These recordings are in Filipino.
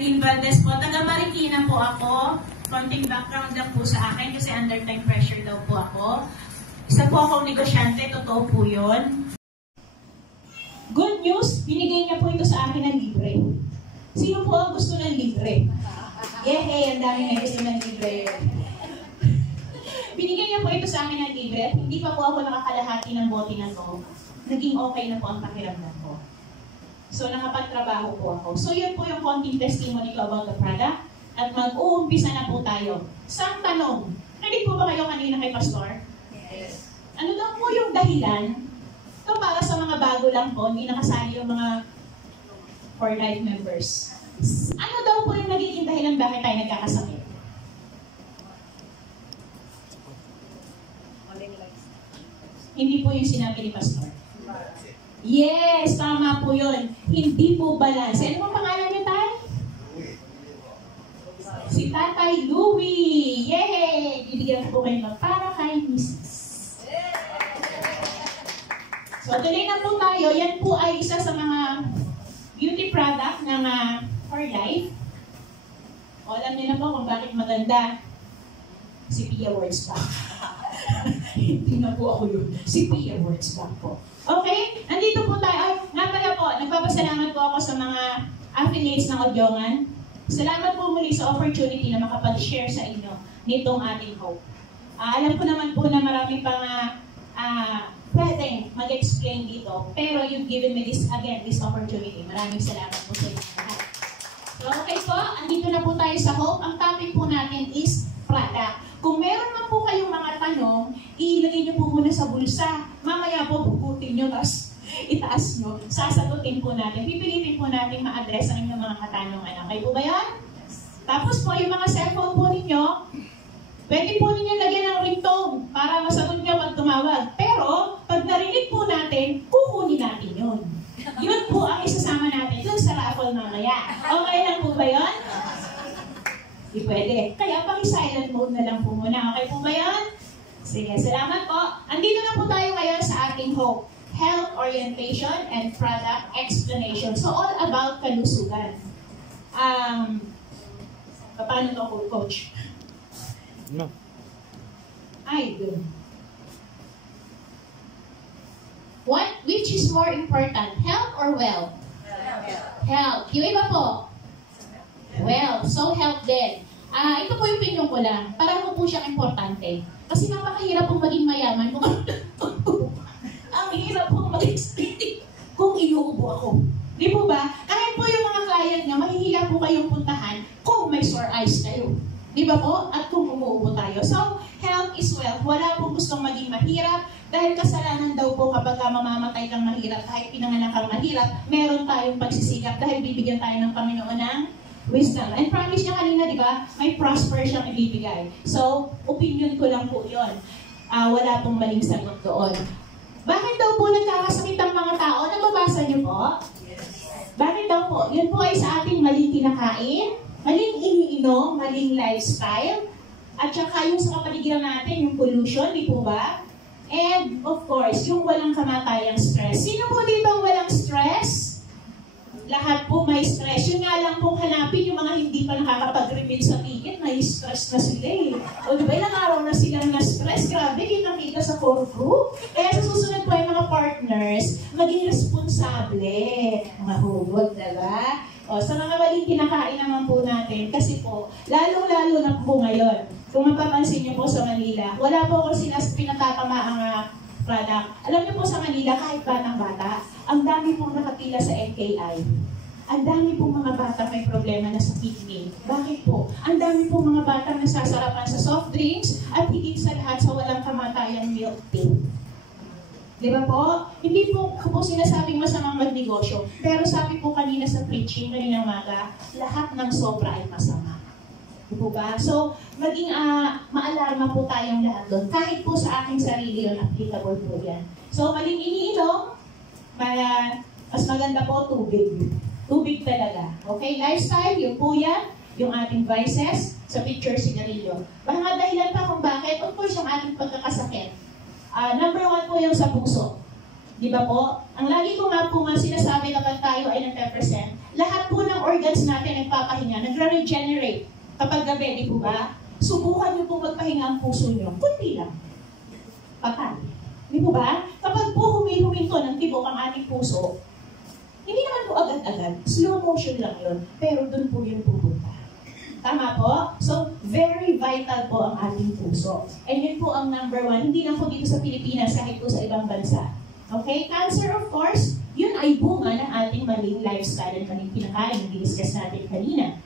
Arlene Valdez po. Taga Marikina po ako. Konting background lang po sa akin kasi under time pressure daw po ako. Isa po akong negosyante, totoo po yun. Good news, binigay niya po ito sa akin ng libre. Sino po ang gusto ng libre? Yehey, ang dami na gusto ng libre. Binigay niya po ito sa akin ng libre at hindi pa po ako nakakalahati ng bote na to. Naging okay na po ang pakiramdam ko. So, nakapagtrabaho po ako. So, yun po yung konting testimony ko about the product. At mag-uumpisa na po tayo. Isang tanong. Nalig po ba kayo kanina kay Pastor? Yes. Ano daw po yung dahilan? Ito para sa mga bago lang po, hindi nakasali yung mga for life members. Ano daw po yung nagiging dahilan bakit tayo nagkakasakit? Hindi po yung sinabi ni Pastor. Yes, tama po yun. Hindi po balance. Ano mo pangalan niyo, Tay? Si Tatay Louie. Yay! Bibigyan po kayo para kay Mrs. So, tuloy na po tayo. Yan po ay isa sa mga beauty product ng For Life. O, alam niyo na po kung bakit maganda. Si Pia Words pa. Hindi na po ako yun. Si Pia Words pa po. Okay? Nandito po tayo. Ay, nga pala po, nagpapasalamat po ako sa mga affiliates ng Odyongan. Salamat po muli sa opportunity na makapag-share sa inyo nitong ating hope. Alam ko naman po na marami pang pwedeng mag-explain dito, pero you've given me this opportunity. Maraming salamat po sa inyo lahat. So, okay po, andito na po tayo sa hope. Ang topic po natin is product. Kung meron man po kayong mga tanong, ilagay niyo po muna sa bulsa. Mamaya po, puputin niyo, tapos itaas nyo, sasagutin po natin. Pipilitin po natin ma-address ang inyong mga katanungan. Okay po ba yan? Tapos po, yung mga cellphone po ninyo, pwede po ninyo lagyan ng ringtone para masagot nyo pag tumawag. Pero, pag narinig po natin, kukunin natin yun. Yun po ang isasama natin dun sa raffle mamaya. Okay lang po ba yun? Hindi pwede. Kaya pang-silent mode na lang po muna. Okay po ba yun? Sige, salamat po. Andito na po tayo ngayon sa ating hope. Health orientation and product explanation. So, all about kalusugan. Paano to, Coach? No. Ay, good. Which is more important, health or wealth? Health. Yung iba po? Well, so health din. Ito po yung opinion ko lang. Parang po siyang importante. Kasi napakahirap pong maging mayaman. Ang hirap pong mag-explain kung inuubo ako. Di po ba? Kahit po yung mga client nyo, mahihiya po kayong puntahan kung may sore eyes kayo. Di ba po? At kung umuubo tayo. So, health is wealth. Wala pong gustong maging mahirap dahil kasalanan daw po kapag mamamatay kang mahirap, kahit pinanganak kang mahirap, meron tayong pagsisikap dahil bibigyan tayo ng Panginoon ng wisdom. And promise niya kanina, di ba, may prosper siyang ibibigay. So, opinion ko lang po yun. Wala pong maling sagot doon. Bakit daw po nagkakasakit ang mga tao? Nababasa niyo po? Bakit daw po? Yun po ay sa ating maling kinakain, maling iniinom, maling lifestyle, at saka yung sa kapaligiran natin, yung pollution, di po ba? And, of course, yung walang kamatayang stress. Sino po dito ang walang stress? Lahat po may stress. Yun nga lang pong hanapin yung mga hindi pa nakakapag-remit sa ticket, may stress na sila eh. O diba, ilang araw na silang na-stress. Grabe, kitang-kita sa core group. Kaya sa susunod po yung mga partners, maging responsable. Mga huwag, diba? O, sa mga maling kinakain naman po natin, kasi po, lalong-lalo na po ngayon, kung mapapansin niyo po sa Manila, wala po akong pinatatama ang product. Alam niyo po sa Manila, kahit batang-bata, ang dami pong nakapila sa NKI. Ang dami pong mga bata may problema na sa kidney. Bakit po? Ang dami pong mga bata nasasarapan sa soft drinks at higit sa lahat sa walang kamatayang milk tea. Di ba po? Hindi po sinasabing masamang magnegosyo. Pero sabi po kanina sa preaching, kanina umaga, lahat ng sobra ay masama. Di po ba? So, maging maalarma po tayong lahat doon. Kahit po sa aking sarili yun, applicable po yan. So, maling iniinom, mas maganda po tubig. Tubig talaga. Okay? Lifestyle, yung po yan, yung ating vices, sa picture sigarilyo. Mga dahilan pa kung bakit, of course, yung ating pagkakasakit. Number 1 po yung sa puso. Di ba po? Ang lagi ko nga po sinasabi kapag tayo ay nag-represent, lahat po ng organs natin nagpapahinga, nagre-regenerate kapag gabi, di po ba? Subukan niyo po magpahinga ang puso niyo. Kunti lang. Patay. Di po ba? Kapag po huminto ng tibok ang ating puso, hindi naman po agad-agad. Slow motion lang yun. Pero doon po yun pupunta. Tama po? So, very vital po ang ating puso. And yun po ang number 1. Hindi lang po dito sa Pilipinas, kahit po sa ibang bansa. Okay? Cancer, of course, yun ay bunga ng ating maling lifestyle at maling kinakain. Di-discuss natin kanina.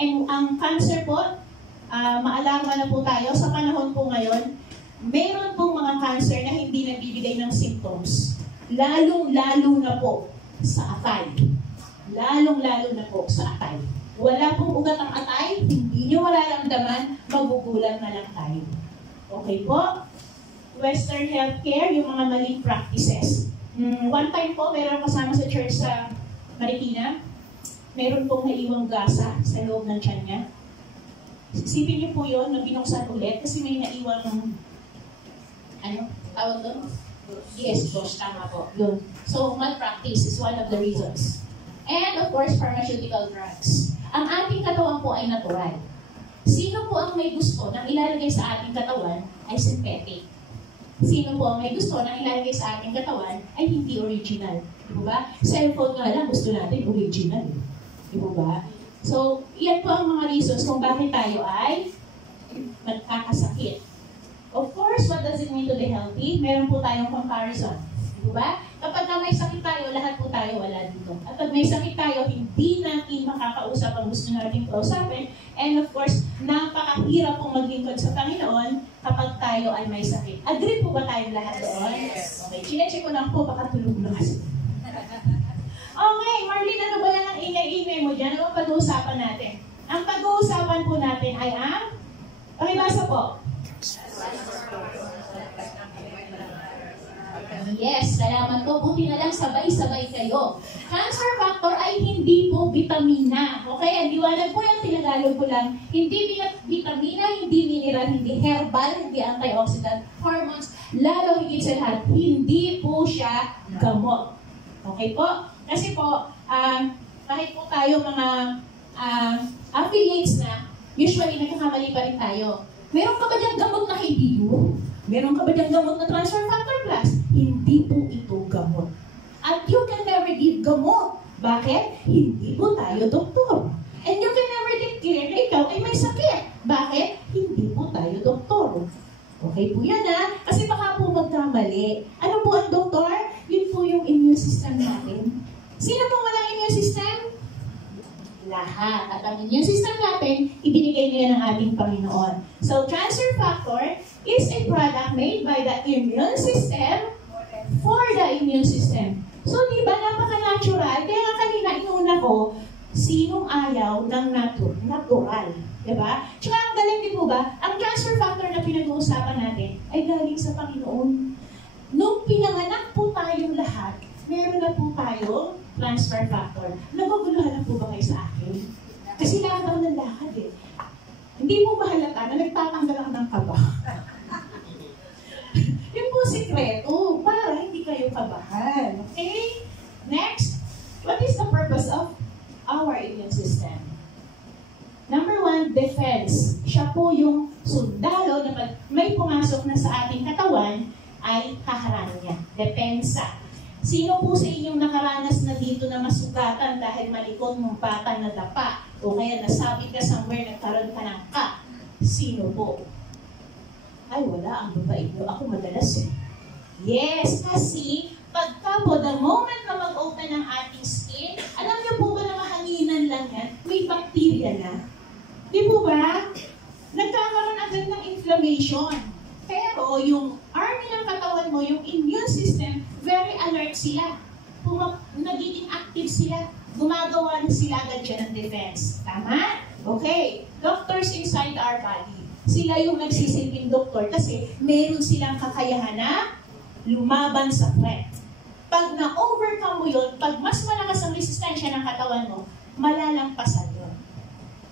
And ang cancer po, maalarma na po tayo. Sa panahon po ngayon, meron pong mga cancer na hindi nagbibigay ng symptoms. Lalong-lalo na po sa atay. Lalong-lalo na po sa atay. Wala pong ugat ang atay, hindi nyo mararamdaman, magugulat na lang tayo. Okay po? Western healthcare, yung mga maling practices. One time po, meron kasama sa church sa Marikina, meron pong naiwang gasa sa loob ng tiyan niya. Isipin niyo po yun na binuksan ulit kasi may naiwang, tawag doon? Yes, gosh, tama po. Yun. So, malpractice is one of the reasons. And of course, pharmaceutical drugs. Ang ating katawan po ay natural. Sino po ang may gusto nang ilalagay sa ating katawan ay synthetic? Sino po ang may gusto nang ilalagay sa ating katawan ay hindi original? Di ba? Cellphone nga lang, gusto natin original. Di ba? So, iyan po ang mga reasons kung bakit tayo ay magkakasakit. Of course, what does it mean to be healthy? Meron po tayong comparison. Di ba? Kapag may sakit tayo, lahat po tayo wala dito. At pag may sakit tayo, hindi natin makakausap ang gusto natin kausapin. And of course, napakahirap pong maglingkod sa Panginoon kapag tayo ay may sakit. Agree po ba tayong lahat doon? Yes. Okay, chinecheck ko lang po, baka tulog na kasi. Okay, Marlene, ano ba yan ang ingay-ingay mo dyan? Ano ang pag-uusapan natin? Ang pag-uusapan po natin ay ang... Pakibasa po. Yes, salamat po. Buti na lang sabay-sabay kayo. Cancer factor ay hindi po vitamina. Okay, ang liwanag po yung tinagalog ko lang. Hindi vitamina, hindi mineral, hindi herbal, hindi antioxidant, hormones, lalo higit sa lahat, hindi po siya gamot. Okay po? Kasi po, kahit po tayo mga affiliates na, usually nagkakamali pa rin tayo. Meron ka ba diyang gamot na hindi mo? Meron ka ba diyang gamot na transfer factor plus? Hindi po ito gamot. At you can never give gamot. Bakit? Hindi po tayo doktor. And you can never declare na ikaw ay may sakit. Bakit? Hindi po tayo doktor. Okay po yan kasi baka po magkamali. Ano po ang doktor? Yun po yung immune system natin. Sino po walang immune system? Lahat. At ang immune system natin, ibinigay niya ng ating Panginoon. So, transfer factor is a product made by the immune system for the immune system. So, di ba, napaka-natural. Kaya nga kanina, inuna ko, sinong ayaw ng natural? Di ba? Tsaka ang galing din po ba, ang transfer factor na pinag-uusapan natin ay galing sa Panginoon. Nung pinanganak po tayong lahat, meron na po tayong transfer factor. Naguguluhan na po ba kayo sa akin? Kasi lahat ako ng lakad eh. Hindi mo mahalata na nagtatanggal ako ng kaba. Yun po sikreto para hindi kayo kabahan. Okay? Next, what is the purpose of our immune system? Number 1, defense. Siya po yung sundalo na pag may pumasok na sa ating katawan, ay kaharana niya. Depensa. Sino po sa inyong nakaranas na dito na masugatan dahil malikot mong pata na dapa o kaya nasabit ka somewhere nagkaroon ka ng cut? Sino po? Ay, wala. Ang babae nyo. Ako madalas eh. Yes, kasi pagka po, the moment na mag-open ang ating skin, alam niyo po ba na mahanginan lang yan? May bacteria na. Di po ba? Nagkakaroon agad ng inflammation. Pero yung army ng katawan mo, yung immune system, very alert sila. Nagiging active sila. Gumagawa na sila agad siya ng defense. Tama? Okay. Doctors inside our body. Sila yung nagsisilbing doktor kasi meron silang kakayahan na lumaban sa threat. Pag na-overcome mo yun, pag mas malakas ang resistensya ng katawan mo, malalampasan yun.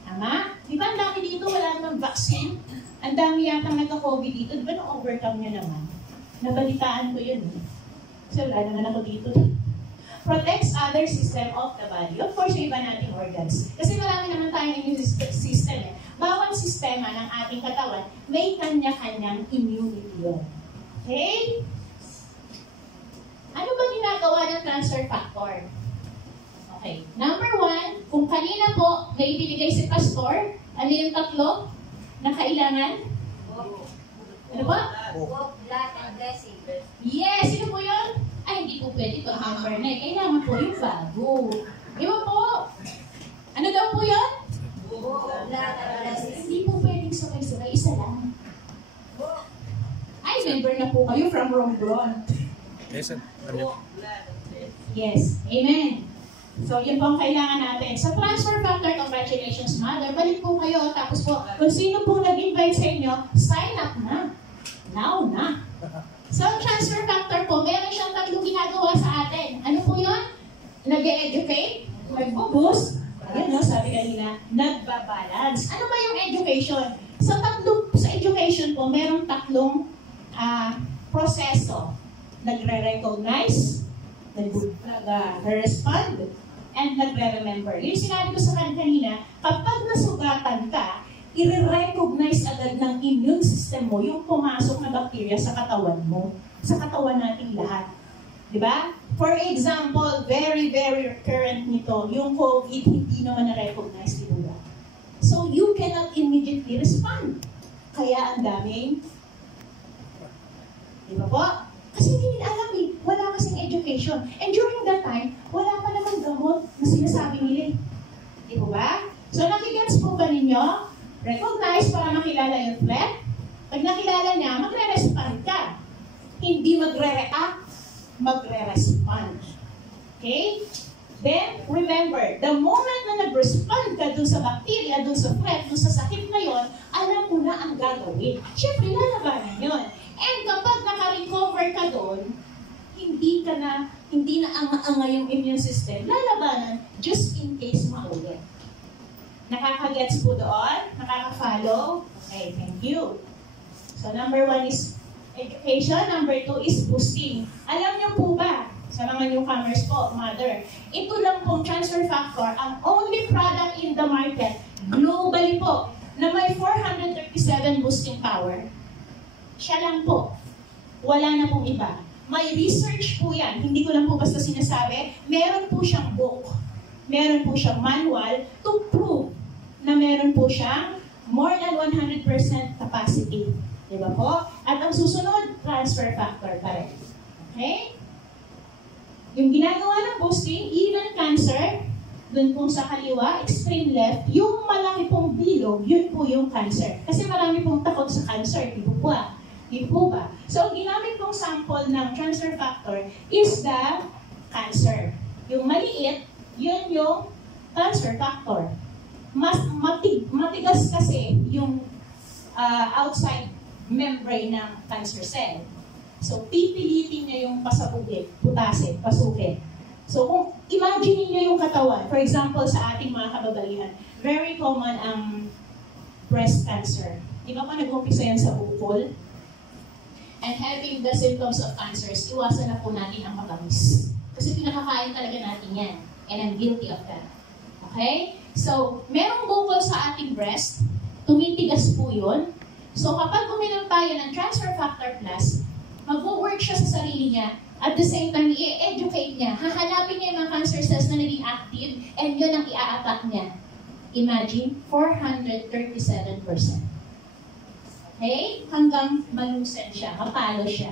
Tama? Di ba ang dami dito, wala namang vaccine? Ang dami yatang nagka-COVID dito, di ba na-overcome niya naman? Nabalitaan ko yun. So, wala naman ako dito. Protects other system of the body. Of course, yung iba nating organs. Kasi marami naman tayong immune system eh. Bawat sistema ng ating katawan, may kanya-kanyang immunity yun. Okay? Ano ba ginagawa ng transfer factor? Okay. Number 1, kung kanina po may ibinigay si Pastor, ano yung tatlo na kailangan? Ano ba? Blood and blessing. Yes! Sino po yun? Ay, hindi po pwede ito. Hammer na. Kailangan po yung bago. Di ba po? Ano daw po yun? Blood and blessing. Hindi po pwedeng sabay-sabay. Isa lang. Ay, member na po kayo from Romblon. Yes, sir. Yes. Amen. So, yun po ang kailangan natin. Sa transfer factor, congratulations, Mother. Balik po kayo. Tapos po, kung sino po nag-invite sa inyo, sign up na. Now na. So, transfer factor po, meron siyang tatlong ginagawa sa atin. Ano po yun? Nag-educate, nag-boost, ayun no, sabi kanina, nagbabalance. Ano ba yung education? Sa education po, merong tatlong proseso. Nagre-recognize, nag-respond, and nagre-remember. Yung sinabi ko sa kanina, kapag nasugatan ka, i-recognize agad ng immune system mo yung pumasok na bacteria sa katawan mo, sa katawan nating lahat. Diba? For example, very, very current nito, yung COVID, hindi naman na-recognize nila. So, you cannot immediately respond. Kaya ang daming, diba po? Kasi hindi nila alam eh, wala kasing education. And during that time, wala pa naman gamot na sinasabi nila. Di ba? So, nakigets po ba ninyo? Recognize para makilala yung threat. Pag nakilala niya, magre-respond ka. Hindi magre-react, magre-respond. Okay? Then, remember, the moment na nag-respond ka dun sa bacteria, dun sa threat, dun sa sakit na yon, alam mo na ang gagawin. Siyempre, lalabanan yun. And kapag naka-recover ka dun, hindi na anga-anga yung immune system, lalabanan just in case maulit. Nakaka-gets po doon? Nakaka-follow? Okay, thank you. So, number 1 is education. Number 2 is boosting. Alam niyo po ba, sa mga newcomers po, Mother, ito lang pong transfer factor, ang only product in the market, globally po, na may 437 boosting power. Siya lang po. Wala na pong iba. May research po yan. Hindi ko lang po basta sinasabi. Meron po siyang book. Meron po siyang manual to prove na meron po siyang more than 100% capacity. Diba po? At ang susunod, transfer factor pa rin. Okay? Yung ginagawa ng boosting, even cancer, dun po sa kaliwa, extreme left, yung malaki pong bilog, yun po yung cancer. Kasi marami pong takot sa cancer, di po ba? Di po ba? So, ang ginamit pong sample ng transfer factor is the cancer. Yung maliit, yun yung transfer factor. Mas matigas kasi yung outside membrane ng cancer cell. So, pipilitin niya yung pasabugin, putasin, pasukin. So, kung imagine niyo yung katawan, for example, sa ating mga kababaihan, very common ang breast cancer. Di ba pa nag-umpisa yan sa bukol? And having the symptoms of cancers, iwasan na po natin ang matamis. Kasi pinakakain talaga natin yan. And I'm guilty of that. Okay? So, merong bukol sa ating breast, tumitigas po yun. So, kapag uminom tayo ng Transfer Factor Plus, mag-work siya sa sarili niya, at the same time, i-educate niya. Hahanapin niya yung mga cancer cells na naging active, and yun ang i-attack niya. Imagine, 437%. Okay? Hanggang malusen siya, mapalo siya.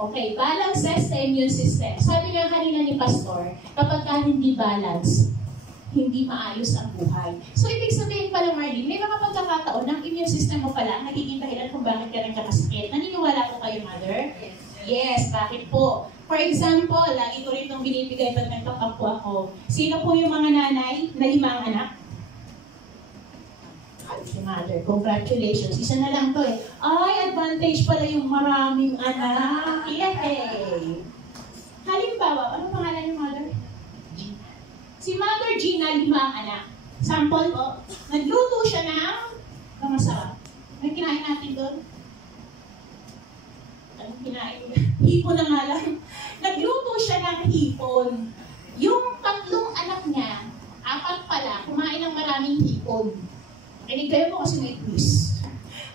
Okay, balances sa immune system. Sabi nga kanina ni Pastor, kapag ka hindi balance, hindi maayos ang buhay. So, ibig sabihin pala, Marlene, may mga pagkakataon ng immune system mo pala nagiging dahilan kung bakit ka nagkakasakit. Naniniwala po kayo, Mother? Yes, bakit po? For example, lagi ko rin itong binibigay pag nagpapakpo ako. Sino po yung mga nanay na 5 anak? Ay, si Mother, congratulations. Isa na lang to eh. Ay, advantage pala yung maraming anak. Yay! Halimbawa, ano pangalan ni Mother? Si Mother Gina, 5 anak. Sample po, nagluto siya ng masarap. May kinain natin doon? Anong kinain? Hipo na nga lang. Nagluto siya ng hipon. Yung tatlong anak niya, apat pala, kumain ng maraming hipon. Kinig kayo po kasi may quiz.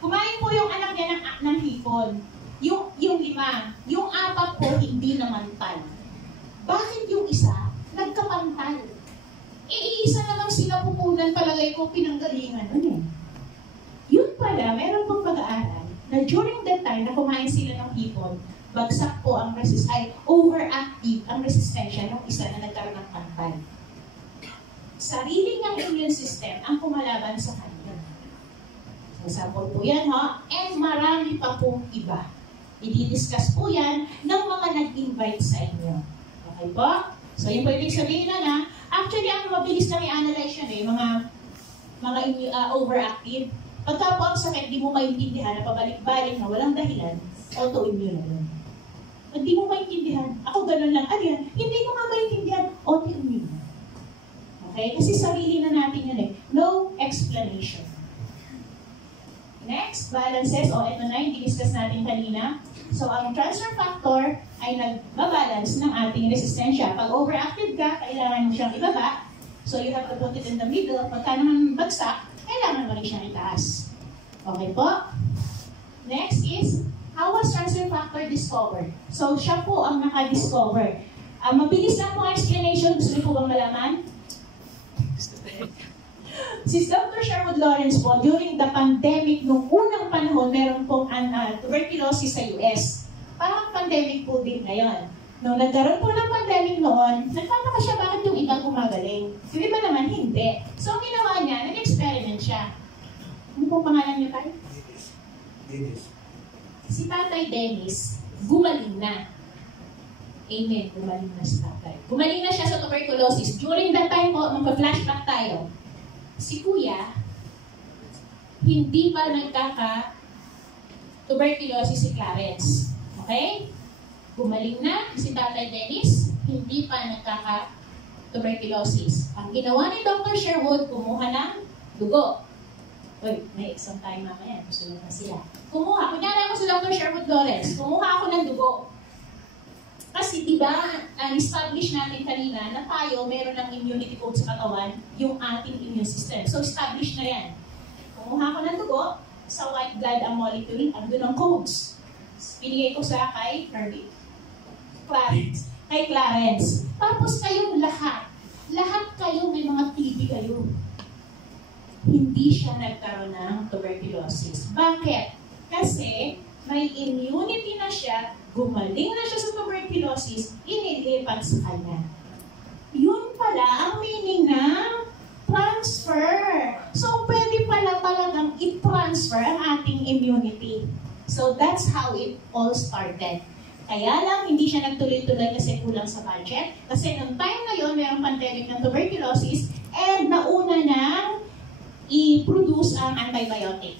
Kumain po yung anak niya ng hipon. Yung lima. Yung apat po, hindi namantal. Bakit yung isa, nagkapantal? Iisa namang sinapupunan palagay ko pinanggalingan nun eh. Yun pala, meron pong pag-aaral na during that time na kumain sila ng hipon, bagsak po ang overactive ang resistensya ng isa na nagkaroon ng pantal. Sarili niyang immune system ang kumalaban sa kanya. Example po yan, ha? And marami pa pong iba. I-discuss po yan ng mga nag-invite sa inyo. Okay po? So, yun po ibig sabihin na, actually, ang mabilis na i-analyze yan eh, mga overactive. Pagka po ang sakit, di mo maintindihan na pabalik-balik na walang dahilan, autoimmune na yun. Pag di mo maintindihan, ako ganun lang, ano yan, hindi ko nga maintindihan, autoimmune. Okay? Kasi sarili na natin yun eh. No explanation. Next, balances. Ito na, yung discuss natin kanina. So, ang transfer factor ay nagbabalance ng ating resistensya. Pag overactive ka, kailangan mo siyang ibaba. So, you have to put it in the middle. Pagka naman bagsak, kailangan mo rin siyang itaas. Okay po? Next is, how was transfer factor discovered? So, siya po ang naka-discover. Mabilis lang po ang explanation. Gusto niyo po bang malaman? Si Dr. Sherwood Lawrence po, during the pandemic, nung unang panahon, meron pong tuberculosis sa US. Parang pandemic po din ngayon. Nung nagkaroon po ng pandemic noon, nagtataka siya bakit yung ibang gumagaling. Hindi ba naman hindi? So, ang ginawa niya, nag-experiment siya. Ano pong pangalan niyo tayo? Dennis. Si Tatay Dennis, gumaling na. Amen, gumaling na si Tatay. Gumaling na siya sa tuberculosis. During that time po, magpa-flashback tayo. Si Kuya, hindi pa nagkaka-tuberculosis si Clarence. Okay? Gumaling na si Tatay Dennis, hindi pa nagkaka-tuberculosis. Ang ginawa ni Dr. Sherwood, kumuha ng dugo. Uy, may exam tayo mamaya. Gusto na sila. Kumuha. Kunyari ako si Dr. Sherwood Lawrence. Kumuha ako ng dugo. Kasi diba, establish natin kanina na tayo meron ng immunity code sa katawan, yung ating immune system. So, establish na yan. Kumuha ko ng dugo, sa white blood ang molecule, ang doon ang codes. Pinigay ko sa kay Clarence. Tapos kayong lahat kayo may mga TB kayo. Hindi siya nagkaroon ng tuberculosis. Bakit? Kasi may immunity na siya, gumaling na siya sa tuberculosis, inilipat sa kanya. Yun pala ang meaning ng transfer. So, pwede pala talagang i-transfer ang ating immunity. So, that's how it all started. Kaya lang, hindi siya nagtuloy-tuloy kasi kulang sa budget. Kasi noong time na yun, mayroong pandemic ng tuberculosis and nauna nang i-produce ang antibiotic.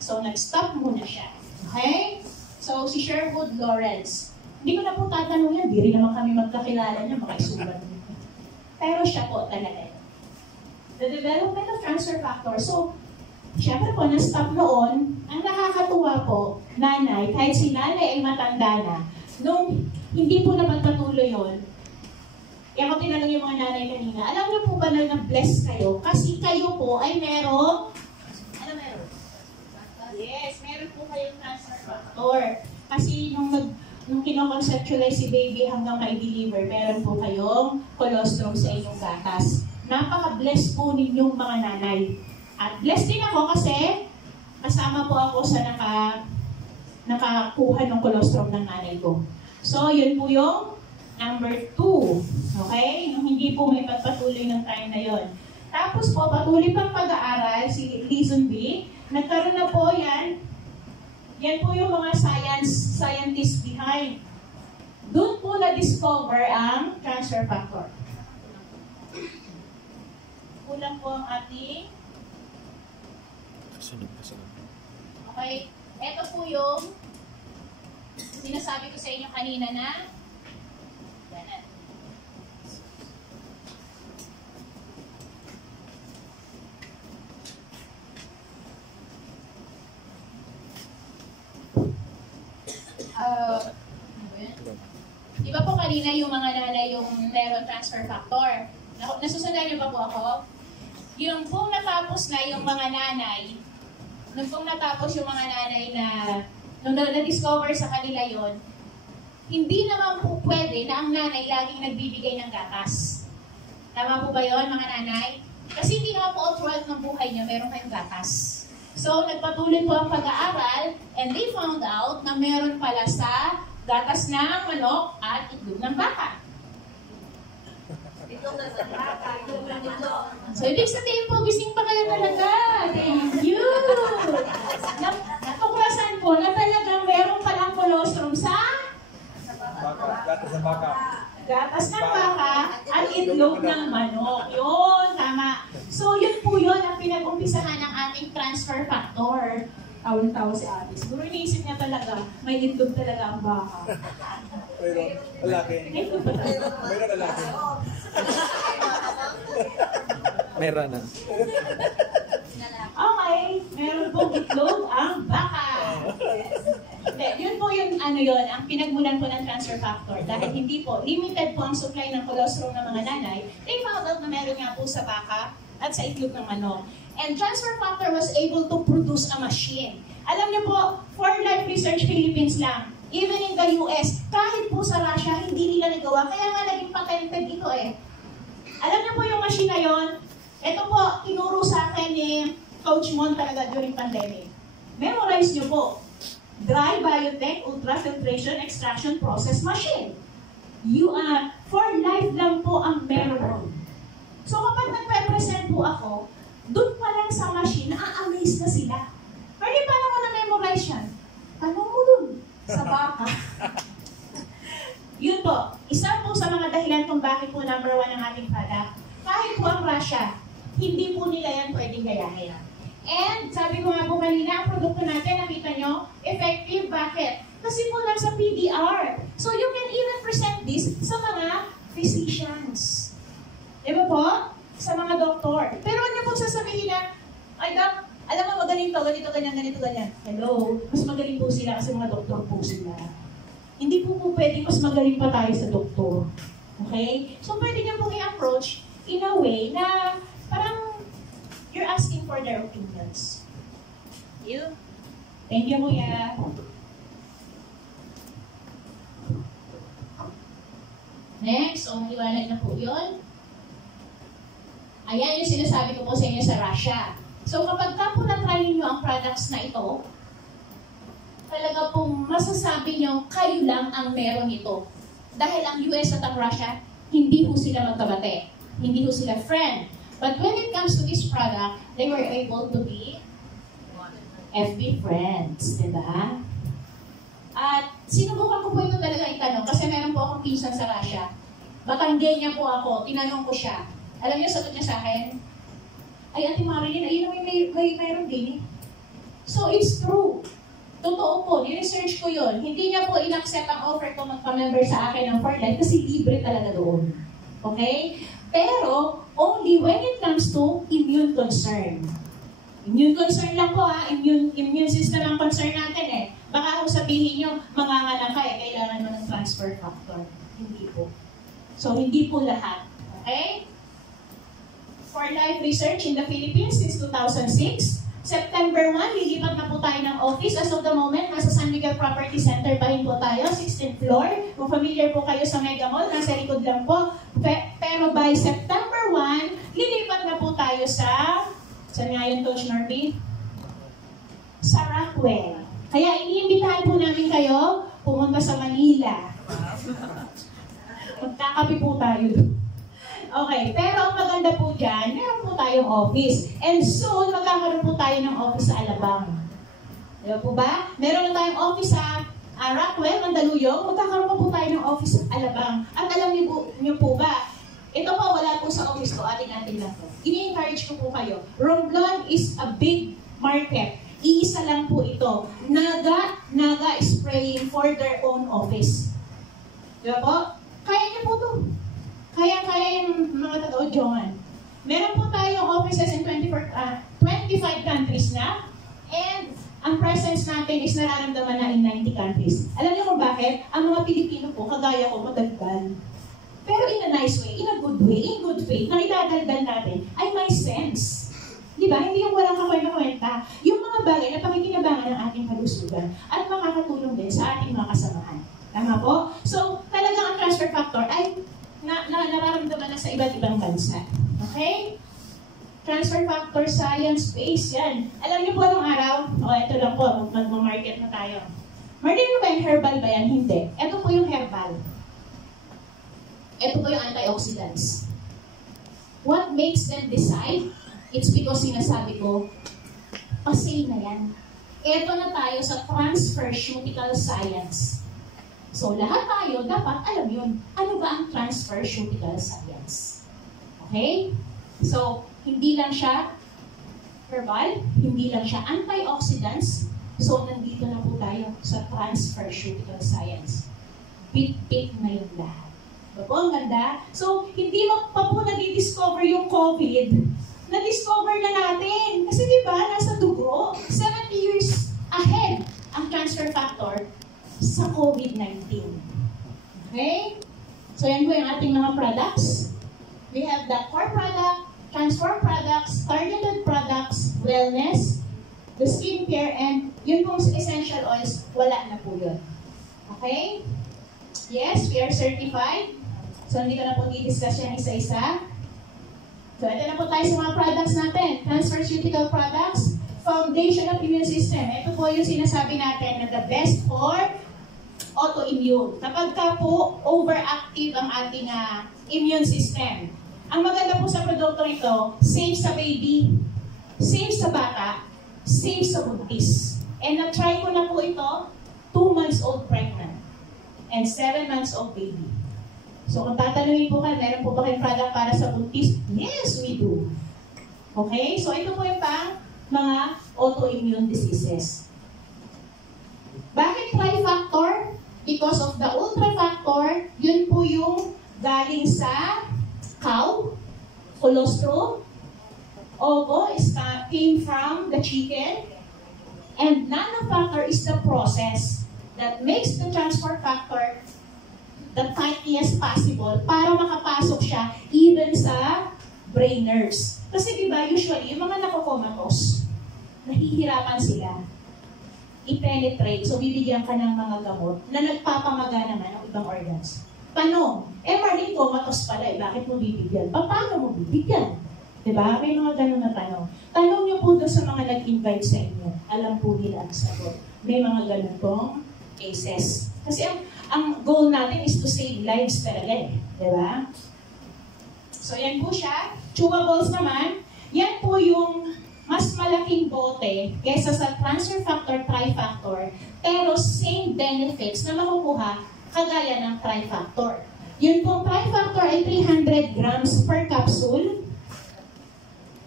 So, nag-stop muna siya. Okay? So, si Sherwood Lawrence. Hindi ko na po tatanong yan. Di rin naman kami magkakilala niya, makaisuban. Pero siya po talaga. The development of transfer factor. So, syempre po, na-stop noon. Ang nakakatuwa po, nanay, kahit si nanay ay matanda na, nung hindi po napagpatuloy yun, kaya ako tinanong yung mga nanay kanina, alam niyo po ba na na-bless kayo? Kasi kayo po ay merong, ano meron? Yes, meron po kayong transfer factor. Kasi nung kinoconceptualize si baby hanggang ma-deliver, meron po kayong colostrum sa inyong gatas. Napaka-bless po ninyong mga nanay. At blessed din ako kasi kasama po ako sa nakakuha ng colostrum ng nanay ko. So, yun po yung number 2. Okay? Nung hindi po may pagpatuloy ng time na yon. Tapos po, patuloy pang pag-aaral, si Leeson B. Nagkaroon na po yan. Yan po yung mga scientists behind. Doon po na-discover ang transfer factor. Kulang po ang ating... Okay. Ito po yung sinasabi ko sa inyo kanina na yan. Di ba po kanina yung mga nanay yung meron transfer factor. Nasusundan niyo ba po ako? Yung kung natapos na yung mga nanay, nung natapos yung mga nanay na nung na-discover sa kanila yon, hindi naman po pwede na ang nanay laging nagbibigay ng gatas. Tama po ba yon, mga nanay? Kasi hindi naman po throughout ng buhay niya meron kayong gatas. So, nagpatuloy po ang pag-aaral and they found out na meron pala sa gatas ng manok at itlog ng baka. So, ibig sabihin po, gising pa kayo talaga. Thank you! Natuklasan po na talagang meron palang colostrum sa Gatas ng baka. gatas ng baka at itlog ng manok. Yun, tama. So, yun po yun ang pinag-umpisahan ng ating transfer factor. Tawang-tawa si Ate. Siguro iniisip niya talaga, may itlog talaga ang baka. Pero, lalaki. Mayroon lalaki. Meron na. Okay, meron pong itlog ang baka. Yun po yung ang pinagmulan po ng transfer factor. Dahil hindi po, limited po ang supply ng colostrum ng mga nanay, they found out na meron nga po sa baka at sa itlog ng manok. And transfer factor was able to produce a machine. Alam niyo po, for Life Research Philippines lang, even in the US, kahit po sa Russia, hindi nila nagawa. Kaya nga naging patented ito eh. Alam niyo po yung machine na yon? Ito po, tinuro sa akin ni Coach Mon talaga during pandemic. Memorize niyo po. Dry Biotech Ultrafiltration Extraction Process Machine. For life lang po ang meron. So kapag nagpe-present po ako, doon pa lang sa machine, na-amaze na sila. Pwede pa naman na-memorize yan. Tanong mo doon, sa baka. Yun po, isa po sa mga dahilan kung bakit po number 1 ang ating product. Kahit po ang Russia, hindi po nila yan pwedeng gayahin. And sabi ko nga po kanina, ang produkto natin, nakita nyo, effective. Bakit? Kasi po nasa PDR. So you can even present this sa mga physicians. Diba po? Sa mga doktor. Pero huwag niyo po sasabihin na, ay doc, alam mo magaling to, ganito, ganyan, ganito, ganyan. Hello, mas magaling po sila kasi mga doktor po sila. Hindi po pwedeng mas magaling pa tayo sa doktor. Okay? So pwede niyo pong i-approach in a way na parang you're asking for their opinions. You? Thank you, Kuya. Next, liwanag na po yun. Ayan yung sinasabi ko po sa inyo sa Russia. So kapag ka po na-try niyo ang products na ito, talaga pong masasabi niyo, kayo lang ang meron ito. Dahil ang US at ang Russia, hindi po sila magkabate. Hindi po sila friend. But when it comes to this product, they were able to be FB friends, diba? At sinubukan ko po ito talaga itanong kasi meron po akong pinsan sa Russia. Batangge niya po ako, tinanong ko siya. Alam niyo, sagot niya sa akin, ay, Ate Marilyn, ayun naman mayroon din eh. So, it's true. Totoo po, ni-research ko yun. Hindi niya po in-accept ang offer ko magpa-member sa akin ng For Life kasi libre talaga doon. Okay? Pero, only when it comes to immune concern. Immune concern lang po ha, immune system ang concern natin eh. Baka kung sabihin nyo, manganganak ka eh, kailangan mo ng transfer factor. Hindi po. So, hindi po lahat. Okay? For Life Research in the Philippines since 2006. September 1, lilipat na po tayo ng office. As of the moment, nasa San Miguel Property Center pa rin po tayo, 16th floor. Kung familiar po kayo sa Mega Mall, nasa likod lang po. Pero by September 1, lilipat na po tayo sa... Saan nga yun, Coach Norby? Sa Rockwell. Kaya iniimbitahan po namin kayo pumunta sa Manila. Magkakapi po tayo doon. Okay, pero ang maganda po dyan, meron po tayong office. And soon, magkakaroon po tayo ng office sa Alabang. Diba po ba? Meron na tayong office sa Rockwell, Mandaluyong. Magkakaroon pa po tayo ng office sa Alabang. At alam niyo po ba, ito po, wala po sa office ko, atin-atin lang po. Ini-encourage ko po kayo. Romblon is a big market. Iisa lang po ito. Naga spraying for their own office. Diba po? Kaya niyo po ito. Kaya yung mga taga-Odjongan. Meron po tayong offices in 25 countries na. And ang presence natin is nararamdaman na in 90 countries. Alam niyo kung bakit? Ang mga Pilipino po, kagaya ko, madagdag. Pero in a nice way, in a good way, in good faith, na idadagdag natin ay may sense. Di ba? Hindi yung walang kakwenta-kwenta. Yung mga bagay na pakikinabangan ng ating kalusugan at makakatulong din sa ating mga kasamahan. Tama po? So, talagang ang transfer factor ay nararamdaman na sa iba't ibang bansa. Okay? Transfer factor science base yan. Alam niyo po anong araw? Ito lang po, mag-market na tayo. Martin mo ba yung herbal ba yan? Hindi. Ito po yung herbal. Ito po yung antioxidants. What makes them decide? It's because sinasabi ko, pasay na yan. Ito na tayo sa transferceutical science. So, lahat tayo dapat alam yun. Ano ba ang transferceutical science? Okay? So, hindi lang siya herbal, hindi lang siya antioxidants. So, nandito na po tayo sa transferceutical science. Bit-bit na yung lahat. Diba po, ang ganda? So, hindi mo pa po na-discover yung COVID. Na-discover na natin. Kasi di ba nasa dugo, 70 years ahead ang transfer factor sa COVID-19. Okay? So, yan po yung ating mga products. We have the core product, transform products, targeted products, wellness, the skincare, and yun pong essential oils, wala na po yun. Okay? Yes, we are certified. So, hindi ko na po i-discuss yan isa-isa. So, ito na po tayo sa mga products natin. Transferceutical products, foundation of immune system. Ito po yung sinasabi natin na the best for autoimmune. Kapag ka po overactive ang ating immune system. Ang maganda po sa produkto ito, safe sa baby, safe sa bata, safe sa buntis. And na-try ko na po ito, 2 months old pregnant and 7 months old baby. So kung tatanungin po kayo, meron po ba kayong product para sa buntis? Yes, we do. Okay? So ito po yung pang mga autoimmune diseases. Bakit trifactor? Because of the ultrafactor, yun po yung galing sa cow, colostrum, ovo came from the chicken, and nanofactor is the process that makes the transfer factor the tiniest possible para makapasok siya even sa brain nerves. Kasi diba, usually, yung mga nakokomatose, nahihirapan sila i-penetrate. So, bibigyan ka ng mga gamot na nagpapamaga naman ng ibang organs. Tanong, Marlene, comatose pala, bakit mo bibigyan? Paano mo bibigyan? Diba? May mga ganun na tanong. Tanong niyo po doon sa mga nag-invite sa inyo. Alam po nila ang sagot. May mga ganun pong cases. Kasi ang goal natin is to save lives talaga eh. Diba? So, yan po siya. Chewables naman, yan po yung mas malaking bote kaysa sa transfer factor, trifactor, pero same benefits na makukuha kagaya ng trifactor. Yun pong trifactor ay 300 grams per capsule.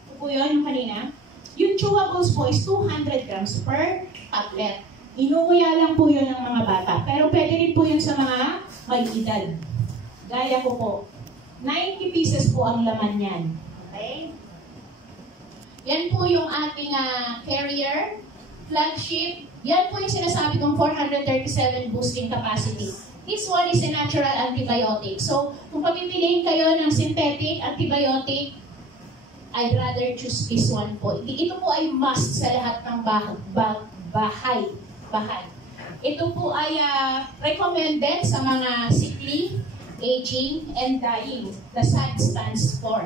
Ito po yun yung kanina. Yung chewables po is 200 grams per tablet. Inuuya lang po yun ng mga bata. Pero pwede rin po yun sa mga may edad. Gaya ko po. 90 pieces po ang laman yan. Okay? Yan po yung ating carrier, flagship. Yan po yung sinasabi kong 437 boosting capacity. This one is a natural antibiotic. So, kung papipiliin kayo ng synthetic antibiotic, I'd rather choose this one po. Ito po ay must sa lahat ng bahay. Ito po ay recommended sa mga sickly, aging, and dying. The SAD stands for.